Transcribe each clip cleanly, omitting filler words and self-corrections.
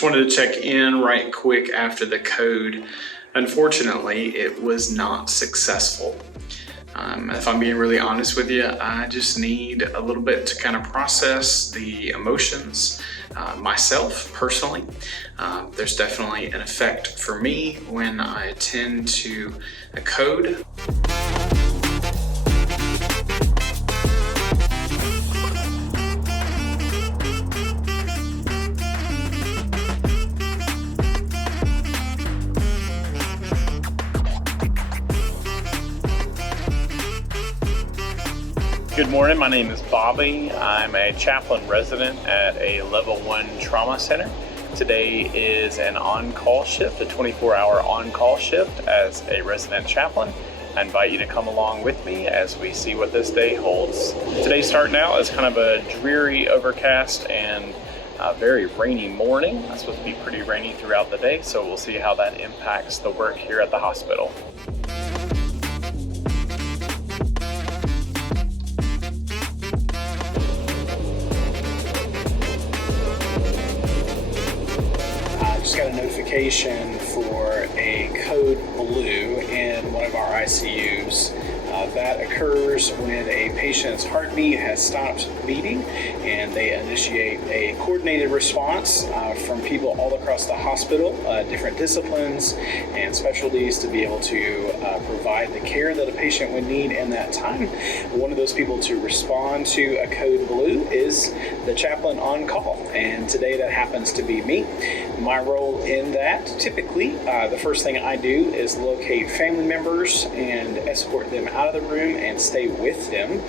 Just wanted to check in right quick after the code. Unfortunately, it was not successful. If I'm being really honest with you, I just need a little bit to kind of process the emotions myself personally. There's definitely an effect for me when I attend to a code. Good morning, my name is Bobby. I'm a chaplain resident at a level 1 trauma center. Today is an on-call shift, a 24-hour on-call shift as a resident chaplain. I invite you to come along with me as we see what this day holds. Today's starting out as kind of a dreary, overcast, and very rainy morning. It's supposed to be pretty rainy throughout the day, so we'll see how that impacts the work here at the hospital. Just got a notification for a code blue in one of our ICUs. That occurs when a patient's heartbeat has stopped beating and they initiate a coordinated response from people all across the hospital, different disciplines and specialties, to be able to provide the care that a patient would need in that time. One of those people to respond to a code blue is the chaplain on call, and today that happens to be me. My role in that, typically, the first thing I do is locate family members and escort them out of the room and stay with them.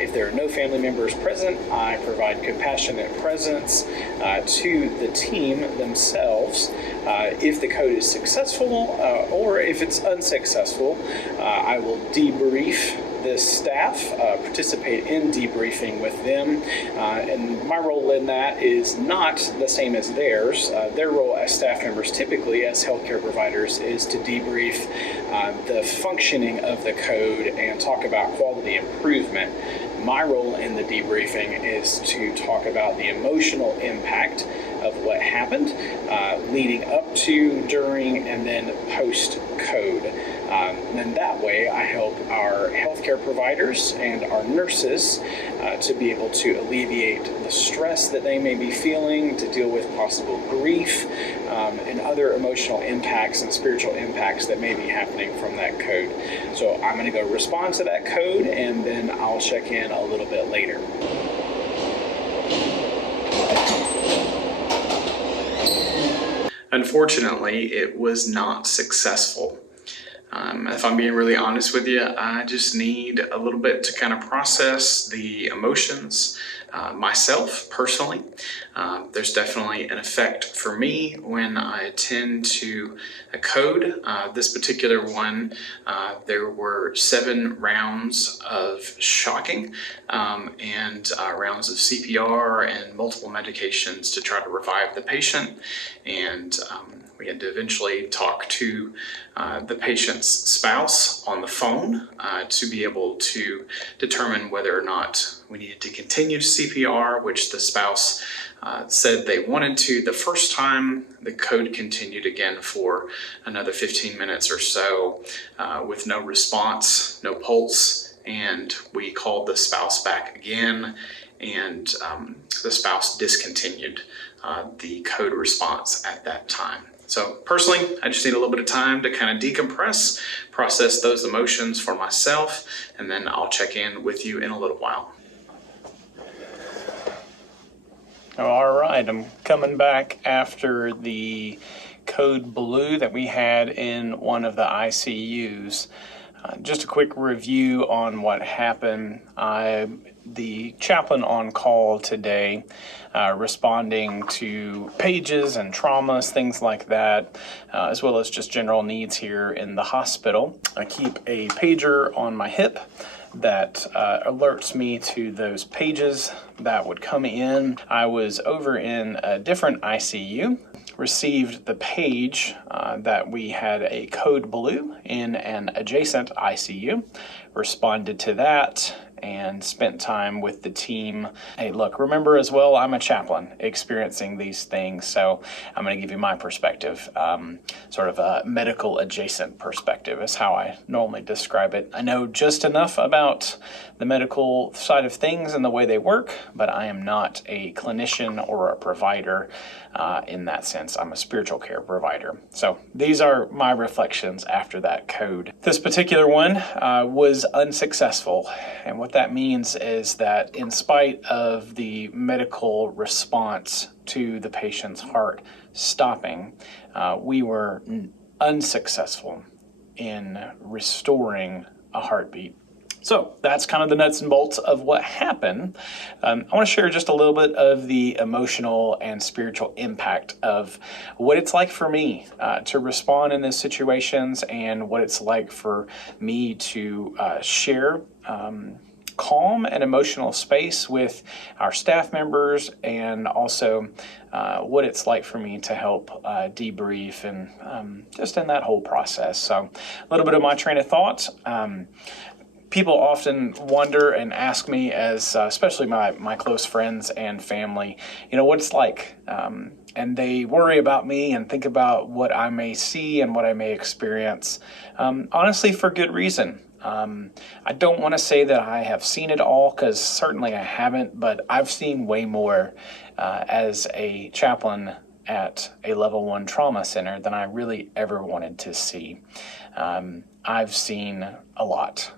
If there are no family members present, I provide compassionate presence to the team themselves. If the code is successful or if it's unsuccessful, I will debrief the staff, participate in debriefing with them, and my role in that is not the same as theirs. Their role as staff members, typically as healthcare providers, is to debrief the functioning of the code and talk about quality improvement. My role in the debriefing is to talk about the emotional impact of what happened leading up to, during, and then post-code. And that way I help our healthcare providers and our nurses to be able to alleviate the stress that they may be feeling, to deal with possible grief and other emotional impacts and spiritual impacts that may be happening from that code. So I'm going to go respond to that code, and then I'll check in a little bit later. Unfortunately, it was not successful. If I'm being really honest with you, I just need a little bit to kind of process the emotions myself personally. There's definitely an effect for me when I attend to a code. This particular one, there were 7 rounds of shocking and rounds of CPR and multiple medications to try to revive the patient. And we had to eventually talk to the patient's spouse on the phone to be able to determine whether or not we needed to continue CPR, which the spouse said they wanted to the first time. The code continued again for another 15 minutes or so with no response, no pulse, and we called the spouse back again, and the spouse discontinued the code response at that time. So personally, I just need a little bit of time to kind of decompress, process those emotions for myself, and then I'll check in with you in a little while. All right, I'm coming back after the code blue that we had in one of the ICUs. Just a quick review on what happened. The chaplain on call today, responding to pages and traumas, things like that, as well as just general needs here in the hospital. I keep a pager on my hip that alerts me to those pages that would come in. I was over in a different ICU, received the page that we had a code blue in an adjacent ICU, responded to that, and spent time with the team. Hey, look, remember as well, I'm a chaplain experiencing these things, so I'm going to give you my perspective, sort of a medical adjacent perspective is how I normally describe it. I know just enough about the medical side of things and the way they work, but I am not a clinician or a provider in that sense. I'm a spiritual care provider. So these are my reflections after that code. This particular one was unsuccessful. And what that means is that in spite of the medical response to the patient's heart stopping, we were unsuccessful in restoring a heartbeat. So that's kind of the nuts and bolts of what happened. I want to share just a little bit of the emotional and spiritual impact of what it's like for me to respond in these situations, and what it's like for me to share calm and emotional space with our staff members, and also what it's like for me to help debrief and just in that whole process. So a little bit of my train of thought. People often wonder and ask me, as especially my close friends and family, what it's like. And they worry about me and think about what I may see and what I may experience, honestly, for good reason. I don't want to say that I have seen it all, because certainly I haven't, but I've seen way more as a chaplain at a level 1 trauma center than I really ever wanted to see. I've seen a lot.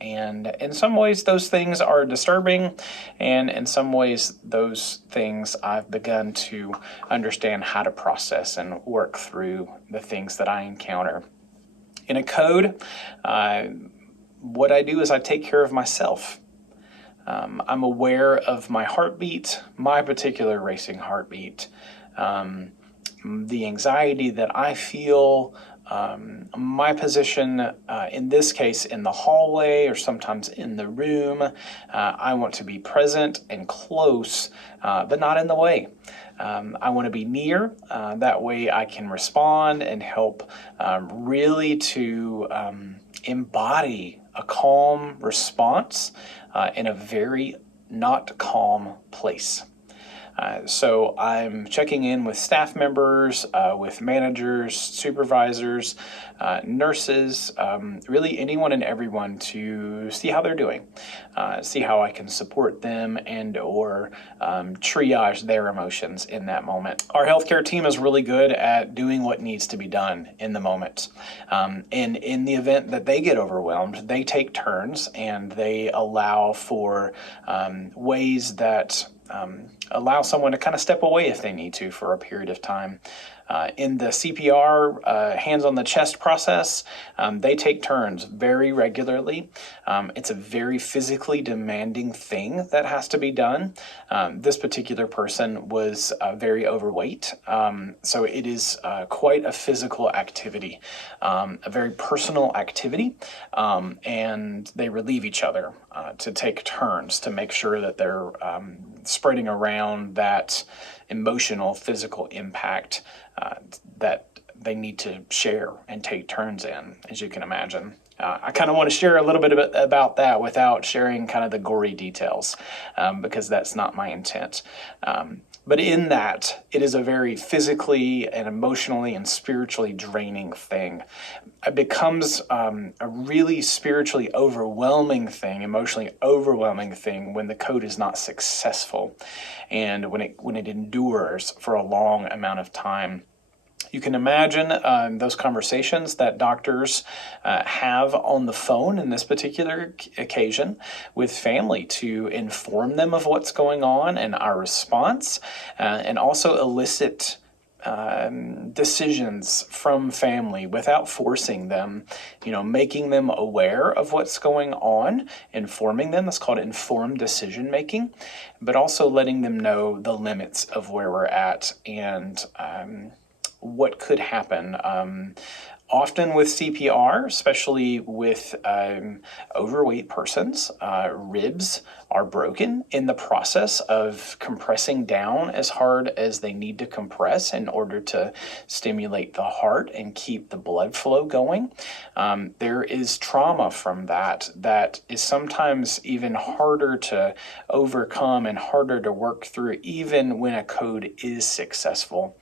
And in some ways, those things are disturbing, and in some ways, those things I've begun to understand how to process and work through the things that I encounter. In a code, what I do is I take care of myself. I'm aware of my heartbeat, my particular racing heartbeat, the anxiety that I feel, my position, in this case, in the hallway or sometimes in the room. I want to be present and close, but not in the way. I want to be near. That way I can respond and help really to embody a calm response in a very not calm place. So I'm checking in with staff members, with managers, supervisors, nurses, really anyone and everyone to see how they're doing, see how I can support them and or triage their emotions in that moment. Our healthcare team is really good at doing what needs to be done in the moment. And in the event that they get overwhelmed, they take turns and they allow for ways that allow someone to kind of step away if they need to for a period of time. In the CPR, hands on the chest process, they take turns very regularly. It's a very physically demanding thing that has to be done. This particular person was very overweight, so it is quite a physical activity, a very personal activity, and they relieve each other to take turns to make sure that they're spreading around that emotional, physical impact that they need to share and take turns in, as you can imagine. I kind of want to share a little bit about that without sharing kind of the gory details, because that's not my intent. But in that, it is a very physically and emotionally and spiritually draining thing. It becomes a really spiritually overwhelming thing, emotionally overwhelming thing when the code is not successful, and when it endures for a long amount of time. You can imagine those conversations that doctors have on the phone in this particular occasion with family to inform them of what's going on and our response, and also elicit decisions from family without forcing them, making them aware of what's going on, informing them. That's called informed decision making, but also letting them know the limits of where we're at and what could happen. Often with CPR, especially with overweight persons, ribs are broken in the process of compressing down as hard as they need to compress in order to stimulate the heart and keep the blood flow going. There is trauma from that is sometimes even harder to overcome and harder to work through, even when a code is successful.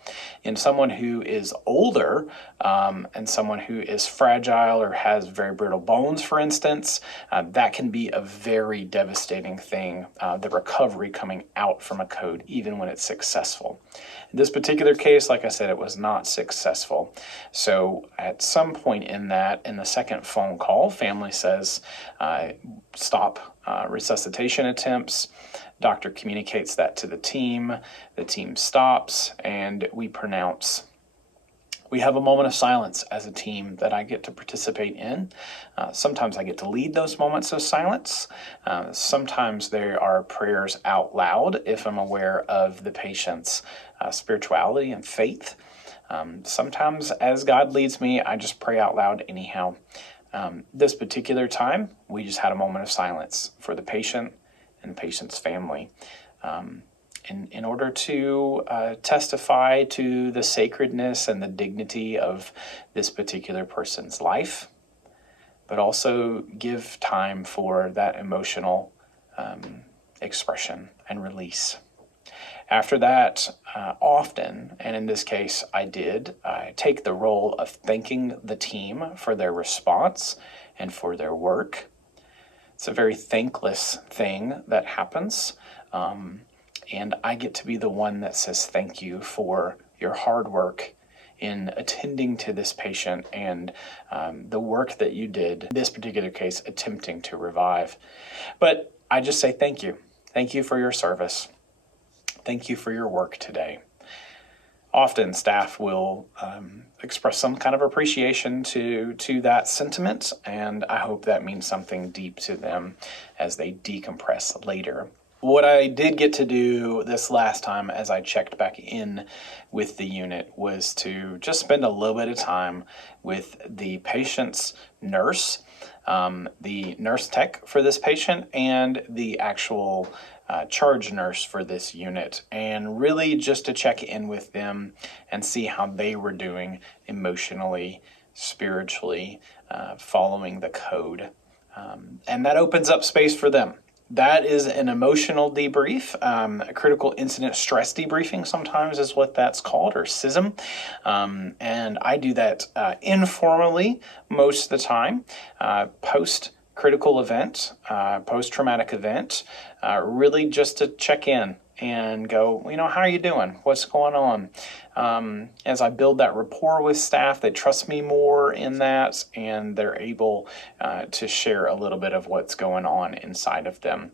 In someone who is older and someone who is fragile or has very brittle bones, for instance, that can be a very devastating thing, the recovery coming out from a code, even when it's successful. In this particular case, like I said, it was not successful. So at some point in the second phone call, family says, stop resuscitation attempts. Doctor communicates that to the team stops, and we pronounce. We have a moment of silence as a team that I get to participate in. Sometimes I get to lead those moments of silence. Sometimes there are prayers out loud if I'm aware of the patient's spirituality and faith. Sometimes as God leads me, I just pray out loud anyhow. This particular time, we just had a moment of silence for the patient and the patient's family. In order to testify to the sacredness and the dignity of this particular person's life, but also give time for that emotional expression and release. After that, often, and in this case I did, I take the role of thanking the team for their response and for their work. It's a very thankless thing that happens. And I get to be the one that says thank you for your hard work in attending to this patient and the work that you did, in this particular case, attempting to revive. But I just say thank you. Thank you for your service. Thank you for your work today. Often staff will express some kind of appreciation to that sentiment, and I hope that means something deep to them as they decompress later. What I did get to do this last time as I checked back in with the unit was to just spend a little bit of time with the patient's nurse, the nurse tech for this patient, and the actual charge nurse for this unit, and really just to check in with them and see how they were doing emotionally, spiritually, following the code. And that opens up space for them. That is an emotional debrief. A critical incident stress debriefing sometimes is what that's called, or CISM. And I do that informally most of the time, post-critical event, post-traumatic event, really just to check in and go, how are you doing? What's going on? As I build that rapport with staff, they trust me more in that, and they're able to share a little bit of what's going on inside of them.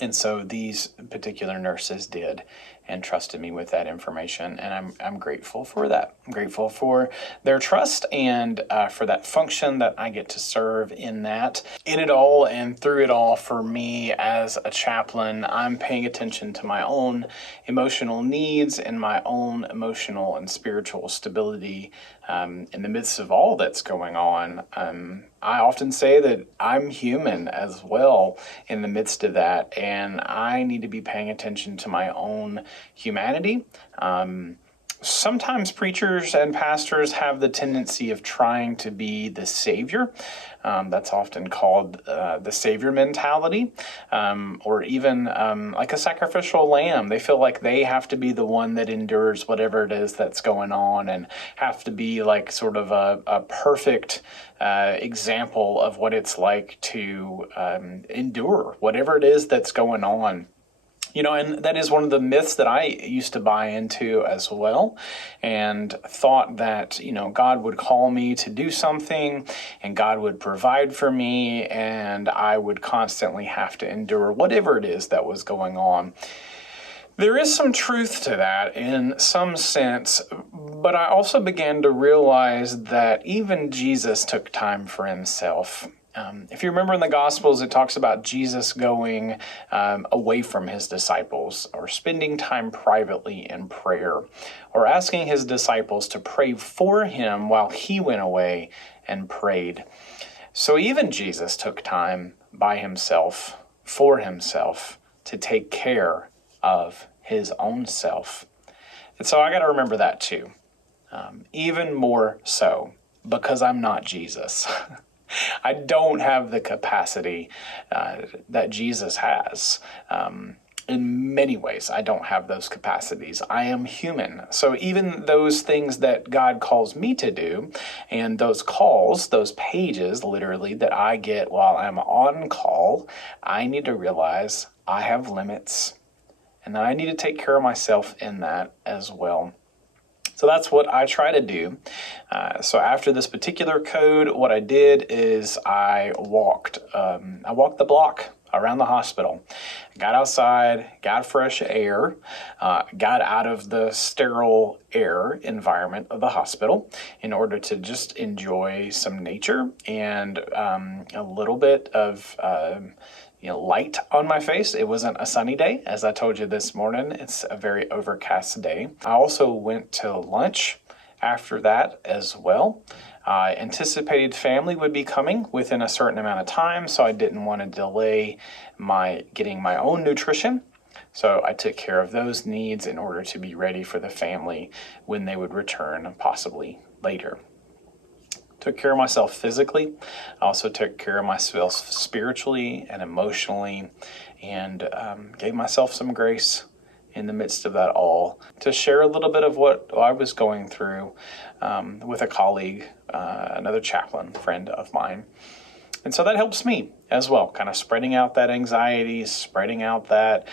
And so these particular nurses did and trusted me with that information, and I'm grateful for that. I'm grateful for their trust and for that function that I get to serve in that. In it all and through it all, for me as a chaplain, I'm paying attention to my own emotional needs and my own emotional and spiritual stability in the midst of all that's going on. I often say that I'm human as well in the midst of that, and I need to be paying attention to my own humanity. Sometimes preachers and pastors have the tendency of trying to be the savior. That's often called the savior mentality, or even like a sacrificial lamb. They feel like they have to be the one that endures whatever it is that's going on, and have to be like sort of a perfect example of what it's like to endure whatever it is that's going on. And that is one of the myths that I used to buy into as well, and thought that, God would call me to do something, and God would provide for me, and I would constantly have to endure whatever it is that was going on. There is some truth to that in some sense, but I also began to realize that even Jesus took time for himself. If you remember in the Gospels, it talks about Jesus going away from his disciples, or spending time privately in prayer, or asking his disciples to pray for him while he went away and prayed. So even Jesus took time by himself, for himself, to take care of his own self. And so I got to remember that too. Even more so, because I'm not Jesus. I don't have the capacity that Jesus has. In many ways, I don't have those capacities. I am human. So even those things that God calls me to do, and those calls, those pages literally that I get while I'm on call, I need to realize I have limits, and that I need to take care of myself in that as well. So that's what I try to do. So after this particular code, what I did is I walked the block around the hospital, got outside, got fresh air, got out of the sterile air environment of the hospital in order to just enjoy some nature and a little bit of light on my face. It wasn't a sunny day, as I told you this morning. It's a very overcast day. I also went to lunch after that as well. I anticipated family would be coming within a certain amount of time, so I didn't want to delay getting my own nutrition. So I took care of those needs in order to be ready for the family when they would return, possibly later. Took care of myself physically. I also took care of myself spiritually and emotionally, and gave myself some grace in the midst of that all to share a little bit of what I was going through with a colleague, another chaplain friend of mine. And so that helps me as well, kind of spreading out that anxiety, spreading out that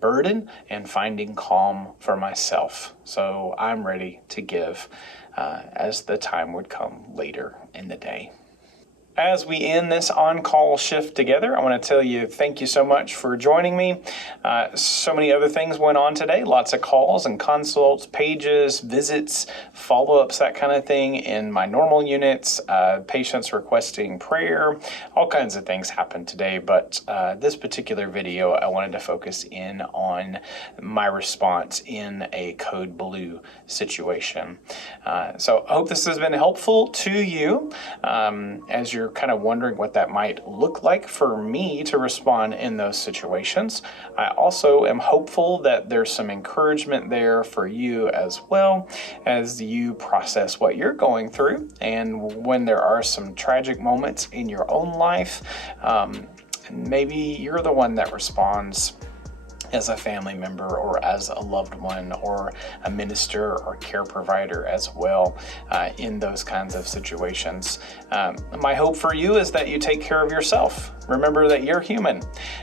burden, and finding calm for myself. So I'm ready to give as the time would come later in the day. As we end this on-call shift together, I want to tell you thank you so much for joining me. So many other things went on today. Lots of calls and consults, pages, visits, follow-ups, that kind of thing in my normal units, patients requesting prayer. All kinds of things happened today, but this particular video, I wanted to focus in on my response in a Code Blue situation. So I hope this has been helpful to you as you're kind of wondering what that might look like for me to respond in those situations. I also am hopeful that there's some encouragement there for you as well as you process what you're going through. And when there are some tragic moments in your own life, maybe you're the one that responds as a family member or as a loved one or a minister or care provider as well in those kinds of situations. My hope for you is that you take care of yourself. Remember that you're human.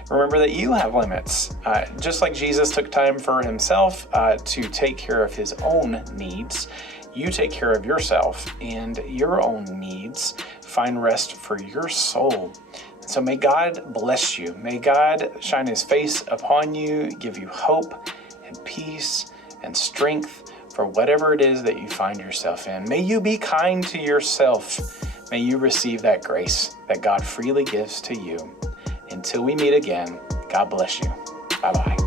Remember that you have limits. Just like Jesus took time for himself to take care of his own needs, you take care of yourself and your own needs. Find rest for your soul. So may God bless you. May God shine his face upon you, give you hope and peace and strength for whatever it is that you find yourself in. May you be kind to yourself. May you receive that grace that God freely gives to you. Until we meet again, God bless you. Bye-bye.